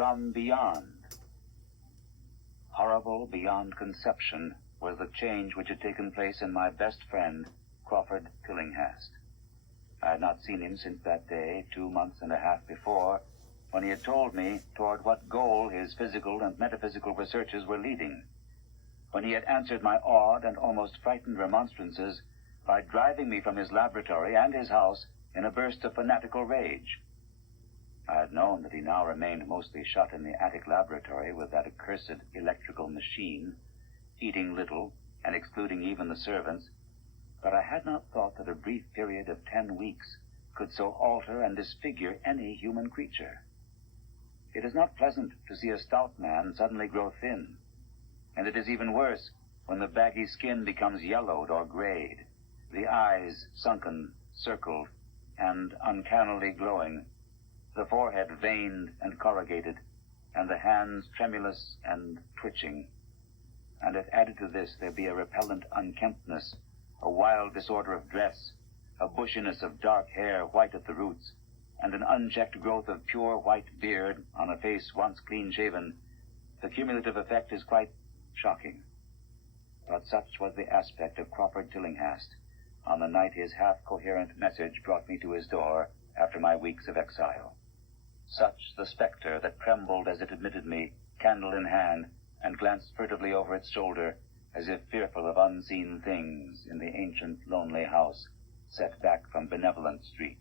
from beyond. Horrible beyond conception was the change which had taken place in my best friend, Crawford Tillinghast. I had not seen him since that day, 2 months and a half before, when he had told me toward what goal his physical and metaphysical researches were leading, when he had answered my awed and almost frightened remonstrances by driving me from his laboratory and his house in a burst of fanatical rage. I had known that he now remained mostly shut in the attic laboratory with that accursed electrical machine, eating little and excluding even the servants, but I had not thought that a brief period of 10 weeks could so alter and disfigure any human creature. It is not pleasant to see a stout man suddenly grow thin, and it is even worse when the baggy skin becomes yellowed or grayed, the eyes sunken, circled, and uncannily glowing, the forehead veined and corrugated, and the hands tremulous and twitching. And if added to this there be a repellent unkemptness, a wild disorder of dress, a bushiness of dark hair white at the roots, and an unchecked growth of pure white beard on a face once clean-shaven, the cumulative effect is quite shocking. But such was the aspect of Crawford Tillinghast on the night his half-coherent message brought me to his door after my weeks of exile. Such the spectre that trembled as it admitted me, candle in hand, and glanced furtively over its shoulder, as if fearful of unseen things in the ancient, lonely house set back from Benevolent Street.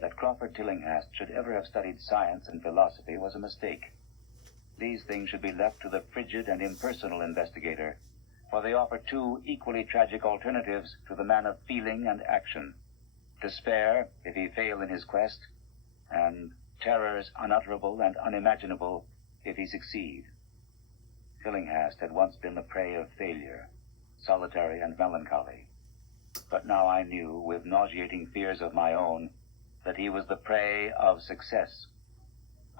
That Crawford Tillinghast should ever have studied science and philosophy was a mistake. These things should be left to the frigid and impersonal investigator, for they offer two equally tragic alternatives to the man of feeling and action: despair if he fail in his quest, and terrors unutterable and unimaginable if he succeed. Tillinghast had once been the prey of failure, solitary and melancholy, but now I knew, with nauseating fears of my own, that he was the prey of success.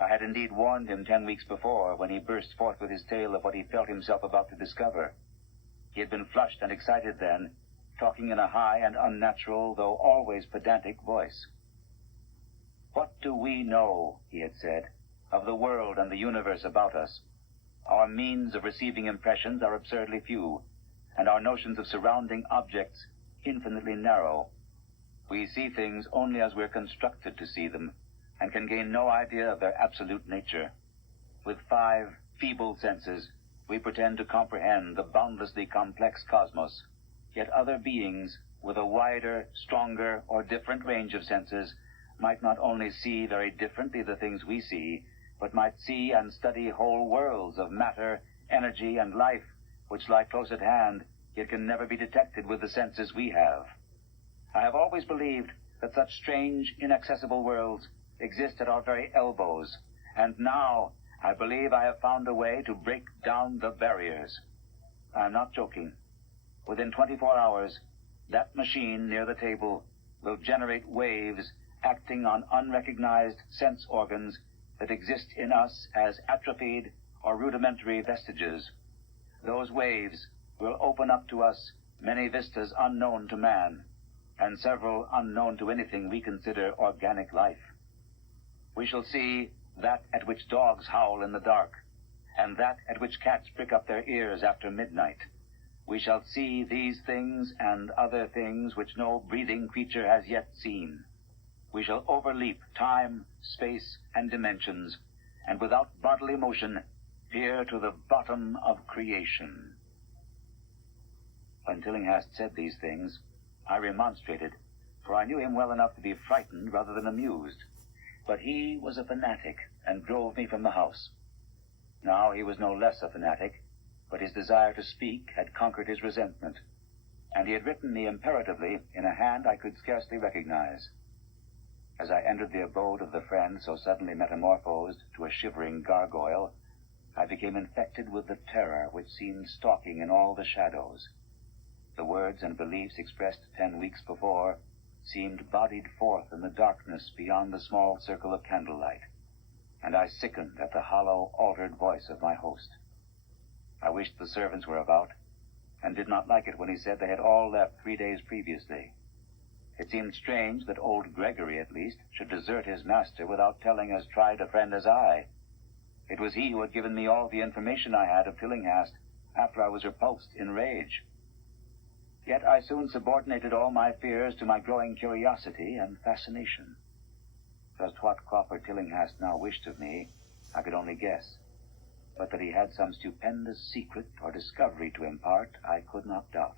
I had indeed warned him 10 weeks before, when he burst forth with his tale of what he felt himself about to discover. He had been flushed and excited then, talking in a high and unnatural, though always pedantic voice. "What do we know," he had said, "of the world and the universe about us? Our means of receiving impressions are absurdly few, and our notions of surrounding objects infinitely narrow. We see things only as we're constructed to see them, and can gain no idea of their absolute nature. With 5 feeble senses, we pretend to comprehend the boundlessly complex cosmos, yet other beings with a wider, stronger, or different range of senses might not only see very differently the things we see, but might see and study whole worlds of matter, energy, and life, which lie close at hand, yet can never be detected with the senses we have. I have always believed that such strange, inaccessible worlds exist at our very elbows, and now I believe I have found a way to break down the barriers. I am not joking. Within 24 hours, that machine near the table will generate waves acting on unrecognized sense organs that exist in us as atrophied or rudimentary vestiges. Those waves will open up to us many vistas unknown to man, and several unknown to anything we consider organic life. We shall see that at which dogs howl in the dark, and that at which cats prick up their ears after midnight. We shall see these things and other things which no breathing creature has yet seen. We shall overleap time, space, and dimensions, and without bodily motion, peer to the bottom of creation. When Tillinghast said these things, I remonstrated, for I knew him well enough to be frightened rather than amused. But he was a fanatic, and drove me from the house. Now he was no less a fanatic, but his desire to speak had conquered his resentment, and he had written me imperatively in a hand I could scarcely recognize. As I entered the abode of the friend so suddenly metamorphosed to a shivering gargoyle, I became infected with the terror which seemed stalking in all the shadows. The words and beliefs expressed 10 weeks before seemed bodied forth in the darkness beyond the small circle of candlelight, and I sickened at the hollow, altered voice of my host. I wished the servants were about, and did not like it when he said they had all left 3 days previously. It seemed strange that old Gregory, at least, should desert his master without telling as tried a friend as I. It was he who had given me all the information I had of Tillinghast after I was repulsed in rage. Yet I soon subordinated all my fears to my growing curiosity and fascination. Just what Crawford Tillinghast now wished of me, I could only guess. But that he had some stupendous secret or discovery to impart, I could not doubt.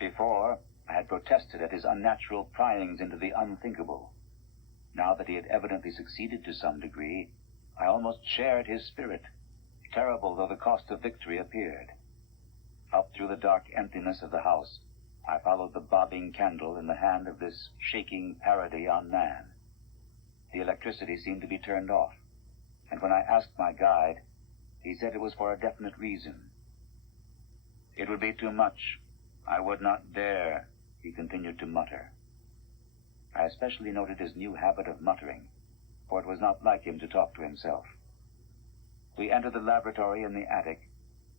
Before, I had protested at his unnatural pryings into the unthinkable. Now that he had evidently succeeded to some degree, I almost shared his spirit, terrible though the cost of victory appeared. Up through the dark emptiness of the house, I followed the bobbing candle in the hand of this shaking parody on man. The electricity seemed to be turned off, and when I asked my guide, he said it was for a definite reason. It would be too much. I would not dare, he continued to mutter. I especially noted his new habit of muttering, for it was not like him to talk to himself. We entered the laboratory in the attic,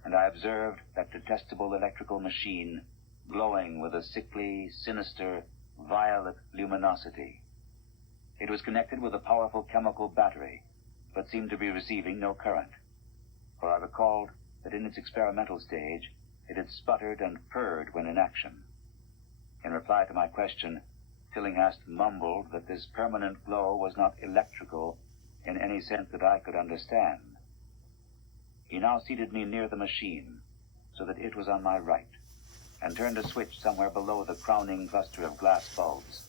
and I observed that detestable electrical machine glowing with a sickly, sinister, violet luminosity. It was connected with a powerful chemical battery, but seemed to be receiving no current, for I recalled that in its experimental stage it had sputtered and purred when in action. In reply to my question, Tillinghast mumbled that this permanent glow was not electrical in any sense that I could understand. He now seated me near the machine, so that it was on my right, and turned a switch somewhere below the crowning cluster of glass bulbs.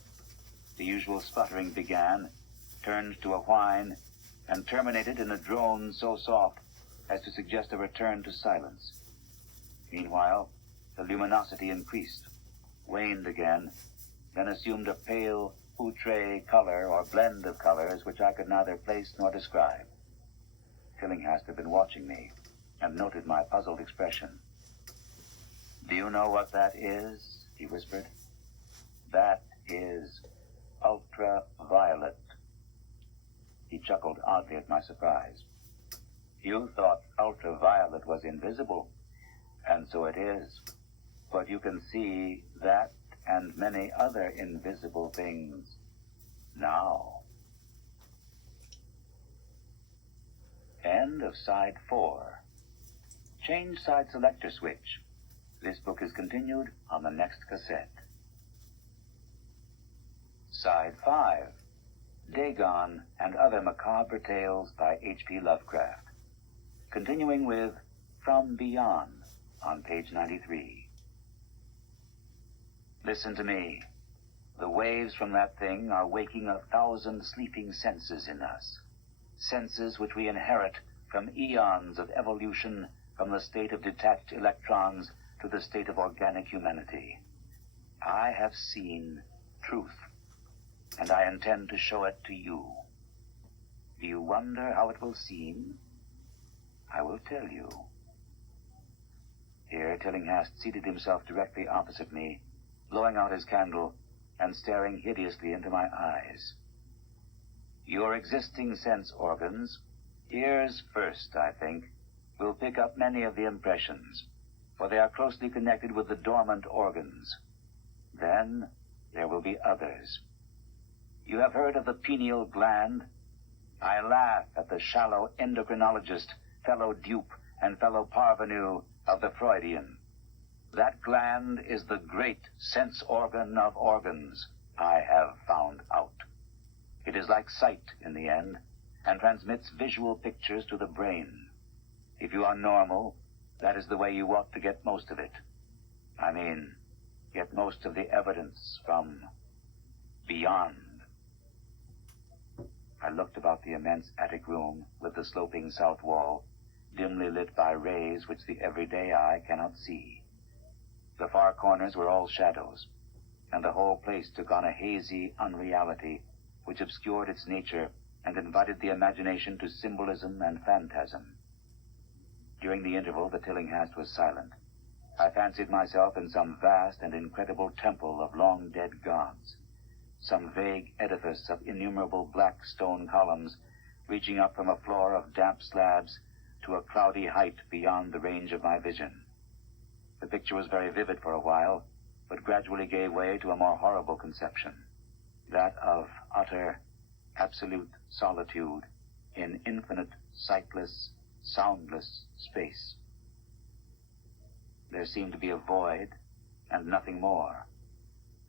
The usual sputtering began, turned to a whine, and terminated in a drone so soft as to suggest a return to silence. Meanwhile, the luminosity increased, waned again, then assumed a pale, outre color or blend of colors which I could neither place nor describe. Tillinghast had been watching me and noted my puzzled expression. "Do you know what that is?" he whispered. "That is ultraviolet." He chuckled oddly at my surprise. "You thought ultraviolet was invisible, and so it is. But you can see that and many other invisible things now." End of side 4. Change side selector switch. This book is continued on the next cassette. Side 5. Dagon and Other Macabre Tales by H P Lovecraft. Continuing with From Beyond on page 93. Listen to me. The waves from that thing are waking 1,000 sleeping senses in us. Senses which we inherit from eons of evolution from the state of detached electrons to the state of organic humanity. I have seen truth, and I intend to show it to you. Do you wonder how it will seem? I will tell you. Here Tillinghast seated himself directly opposite me, blowing out his candle and staring hideously into my eyes. Your existing sense organs, ears first, I think, will pick up many of the impressions, for they are closely connected with the dormant organs. Then there will be others. You have heard of the pineal gland? I laugh at the shallow endocrinologist, fellow dupe, and fellow parvenu of the Freudian. That gland is the great sense organ of organs, I have found out. It is like sight in the end, and transmits visual pictures to the brain. If you are normal, that is the way you ought to get most of it. I mean, get most of the evidence from beyond. I looked about the immense attic room with the sloping south wall, dimly lit by rays which the everyday eye cannot see. The far corners were all shadows, and the whole place took on a hazy unreality which obscured its nature and invited the imagination to symbolism and phantasm. During the interval, the Tillinghast was silent. I fancied myself in some vast and incredible temple of long-dead gods, some vague edifice of innumerable black stone columns reaching up from a floor of damp slabs to a cloudy height beyond the range of my vision. The picture was very vivid for a while, but gradually gave way to a more horrible conception, that of utter, absolute solitude in infinite, sightless, soundless space. There seemed to be a void and nothing more,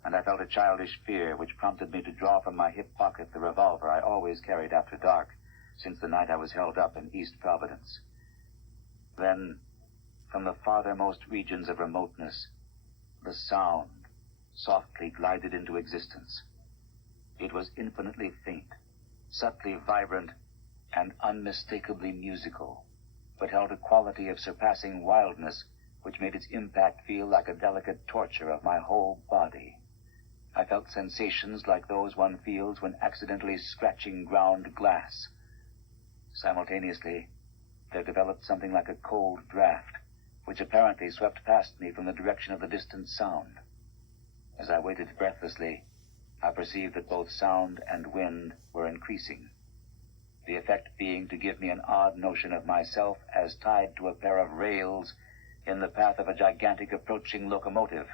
and I felt a childish fear which prompted me to draw from my hip pocket the revolver I always carried after dark since the night I was held up in East Providence. Then, from the farthermost regions of remoteness, the sound softly glided into existence. It was infinitely faint, subtly vibrant, and unmistakably musical, but held a quality of surpassing wildness which made its impact feel like a delicate torture of my whole body. I felt sensations like those one feels when accidentally scratching ground glass. Simultaneously, there developed something like a cold draft, which apparently swept past me from the direction of the distant sound. As I waited breathlessly, I perceived that both sound and wind were increasing, the effect being to give me an odd notion of myself as tied to a pair of rails in the path of a gigantic approaching locomotive.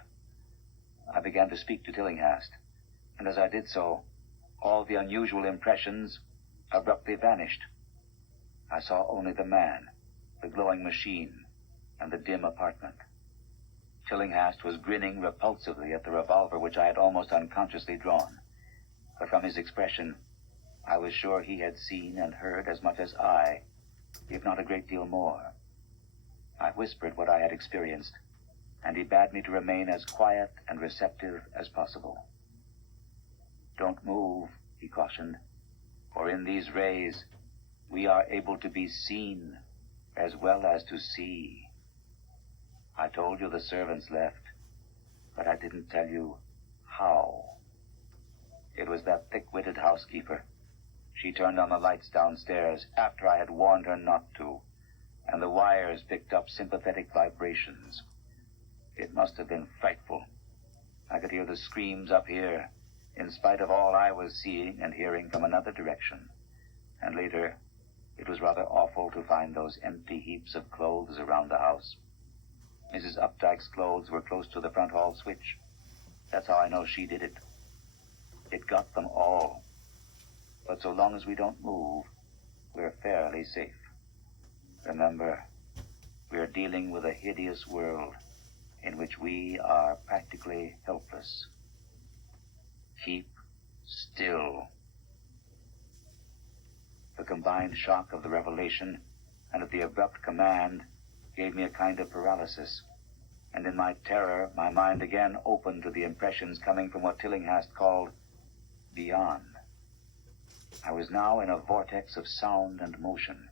I began to speak to Tillinghast, and as I did so, all the unusual impressions abruptly vanished. I saw only the man, the glowing machine, and the dim apartment. Tillinghast was grinning repulsively at the revolver which I had almost unconsciously drawn, but from his expression, I was sure he had seen and heard as much as I, if not a great deal more. I whispered what I had experienced, and he bade me to remain as quiet and receptive as possible. "Don't move," he cautioned, "for in these rays we are able to be seen as well as to see. I told you the servants left, but I didn't tell you how. It was that thick-witted housekeeper. She turned on the lights downstairs after I had warned her not to, and the wires picked up sympathetic vibrations. It must have been frightful. I could hear the screams up here, in spite of all I was seeing and hearing from another direction. And later, it was rather awful to find those empty heaps of clothes around the house. Mrs. Updike's clothes were close to the front hall switch. That's how I know she did it. It got them all. But so long as we don't move, we're fairly safe. Remember, we're dealing with a hideous world in which we are practically helpless. Keep still." The combined shock of the revelation and of the abrupt command gave me a kind of paralysis, and in my terror, my mind again opened to the impressions coming from what Tillinghast called beyond. I was now in a vortex of sound and motion,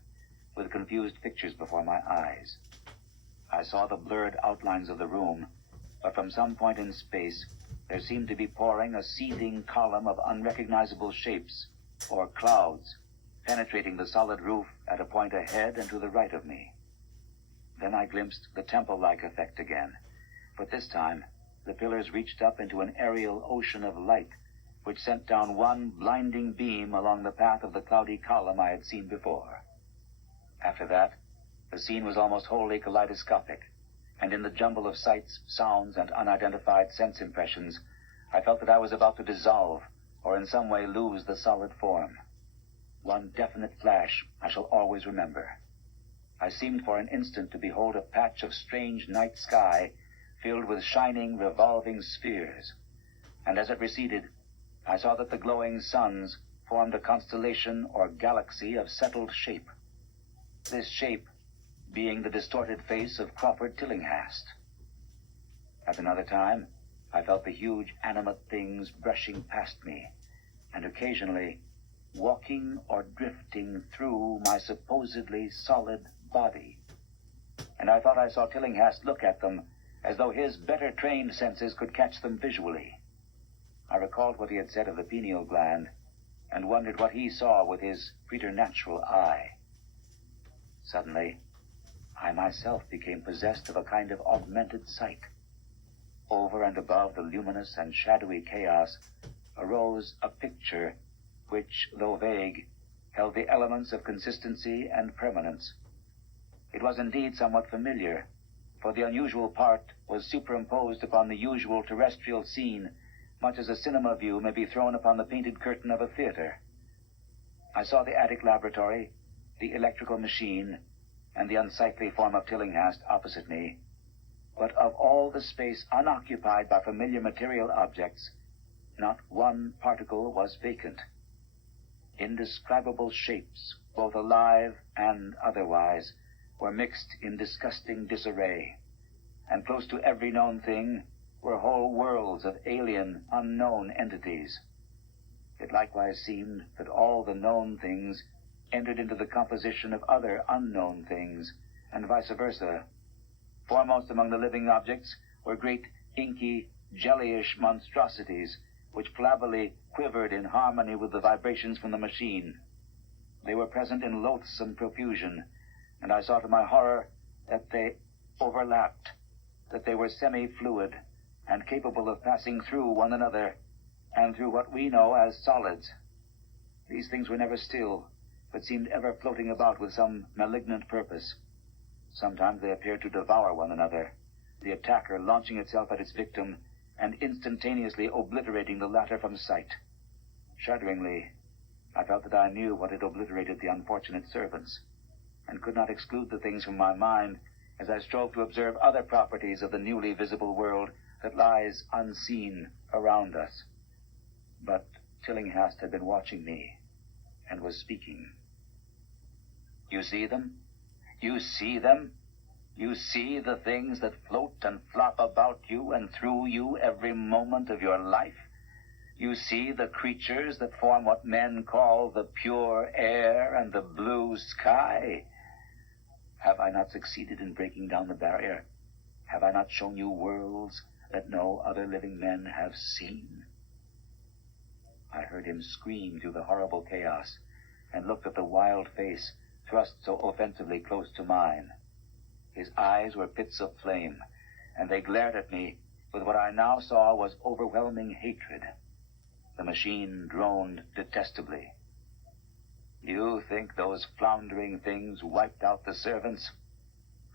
with confused pictures before my eyes. I saw the blurred outlines of the room, but from some point in space, there seemed to be pouring a seething column of unrecognizable shapes, or clouds, penetrating the solid roof at a point ahead and to the right of me. Then I glimpsed the temple-like effect again, but this time the pillars reached up into an aerial ocean of light, which sent down one blinding beam along the path of the cloudy column I had seen before. After that, the scene was almost wholly kaleidoscopic, and in the jumble of sights, sounds, and unidentified sense impressions, I felt that I was about to dissolve, or in some way lose the solid form. One definite flash I shall always remember. I seemed for an instant to behold a patch of strange night sky filled with shining, revolving spheres, and as it receded, I saw that the glowing suns formed a constellation or galaxy of settled shape. This shape being the distorted face of Crawford Tillinghast. At another time, I felt the huge animate things brushing past me, and occasionally walking or drifting through my supposedly solid body. And I thought I saw Tillinghast look at them as though his better-trained senses could catch them visually. I recalled what he had said of the pineal gland, and wondered what he saw with his preternatural eye. Suddenly, I myself became possessed of a kind of augmented sight. Over and above the luminous and shadowy chaos arose a picture which, though vague, held the elements of consistency and permanence. It was indeed somewhat familiar, for the unusual part was superimposed upon the usual terrestrial scene, much as a cinema view may be thrown upon the painted curtain of a theater. I saw the attic laboratory, the electrical machine, and the unsightly form of Tillinghast opposite me. But of all the space unoccupied by familiar material objects, not one particle was vacant. Indescribable shapes, both alive and otherwise, were mixed in disgusting disarray, and close to every known thing were whole worlds of alien, unknown entities. It likewise seemed that all the known things entered into the composition of other unknown things, and vice versa. Foremost among the living objects were great, inky, jellyish monstrosities, which flabily quivered in harmony with the vibrations from the machine. They were present in loathsome profusion, and I saw to my horror that they overlapped, that they were semi-fluid, and capable of passing through one another, and through what we know as solids. These things were never still, but seemed ever floating about with some malignant purpose. Sometimes they appeared to devour one another, the attacker launching itself at its victim and instantaneously obliterating the latter from sight. Shudderingly, I felt that I knew what had obliterated the unfortunate servants, and could not exclude the things from my mind as I strove to observe other properties of the newly visible world that lies unseen around us. But Tillinghast had been watching me and was speaking. "You see them? You see them? You see the things that float and flop about you and through you every moment of your life? You see the creatures that form what men call the pure air and the blue sky? Have I not succeeded in breaking down the barrier? Have I not shown you worlds that no other living men have seen?" I heard him scream through the horrible chaos, and looked at the wild face thrust so offensively close to mine. His eyes were pits of flame, and they glared at me with what I now saw was overwhelming hatred. The machine droned detestably. "You think those floundering things wiped out the servants?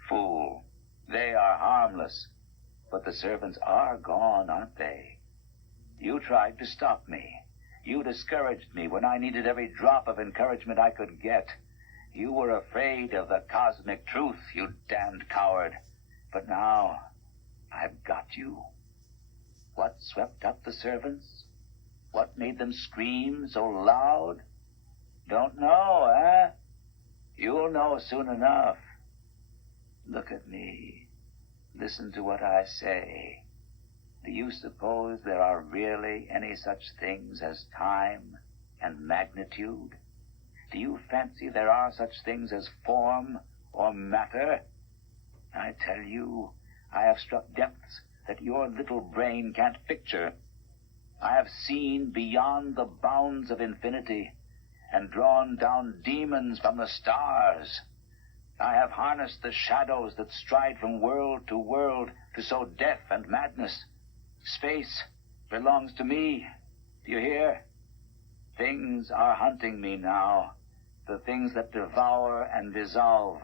Fool, they are harmless, but the servants are gone, aren't they? You tried to stop me. You discouraged me when I needed every drop of encouragement I could get. You were afraid of the cosmic truth, you damned coward. But now, I've got you. What swept up the servants? What made them scream so loud? Don't know, eh? You'll know soon enough. Look at me. Listen to what I say. Do you suppose there are really any such things as time and magnitude? Do you fancy there are such things as form or matter? I tell you, I have struck depths that your little brain can't picture. I have seen beyond the bounds of infinity and drawn down demons from the stars. I have harnessed the shadows that stride from world to sow death and madness. Space belongs to me. Do you hear? Things are hunting me now, the things that devour and dissolve,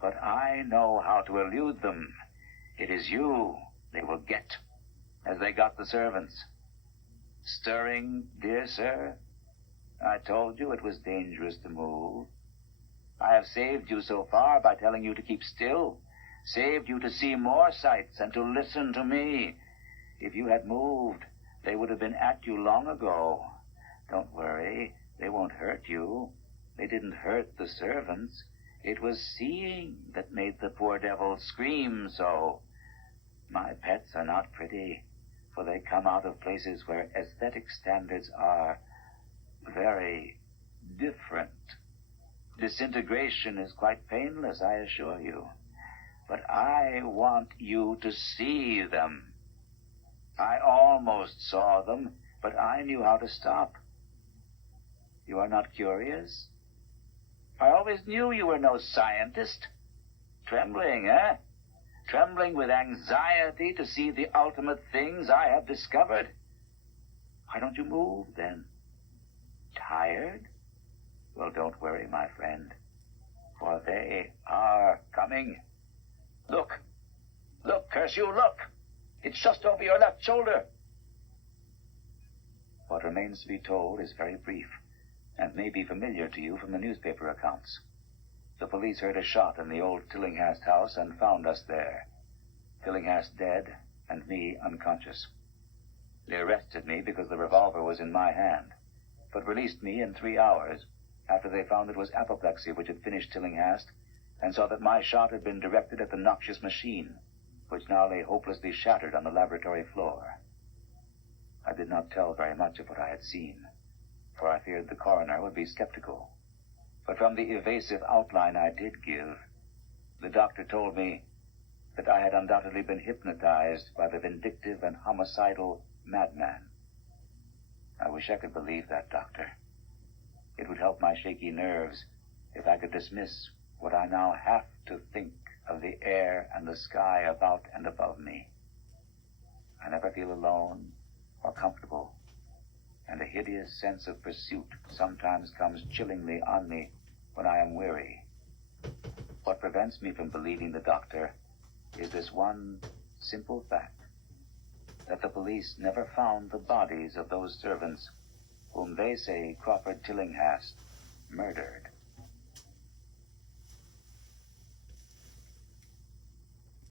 but I know how to elude them. It is you they will get, as they got the servants. Stirring, dear sir? I told you it was dangerous to move. I have saved you so far by telling you to keep still, saved you to see more sights and to listen to me. If you had moved, they would have been at you long ago. Don't worry, they won't hurt you. They didn't hurt the servants. It was seeing that made the poor devils scream so. My pets are not pretty, for they come out of places where aesthetic standards are very different. Disintegration is quite painless, I assure you. But I want you to see them. I almost saw them, but I knew how to stop. You are not curious? I always knew you were no scientist. Trembling, eh? Trembling with anxiety to see the ultimate things I have discovered. Why don't you move, then? Tired? Well, don't worry, my friend, for they are coming. Look, Look, curse you, look! It's just over your left shoulder. What remains to be told is very brief, and may be familiar to you from the newspaper accounts. The police heard a shot in the old Tillinghast house and found us there. Tillinghast dead, and me unconscious. They arrested me because the revolver was in my hand, but released me in 3 hours after they found it was apoplexy which had finished Tillinghast, and saw that my shot had been directed at the noxious machine, which now lay hopelessly shattered on the laboratory floor. I did not tell very much of what I had seen, for I feared the coroner would be skeptical. But from the evasive outline I did give, the doctor told me that I had undoubtedly been hypnotized by the vindictive and homicidal madman. I wish I could believe that, Doctor. It would help my shaky nerves if I could dismiss what I now have to think of the air and the sky about and above me. I never feel alone or comfortable, and a hideous sense of pursuit sometimes comes chillingly on me when I am weary. What prevents me from believing the doctor is this one simple fact, that the police never found the bodies of those servants whom they say Crawford Tillinghast murdered.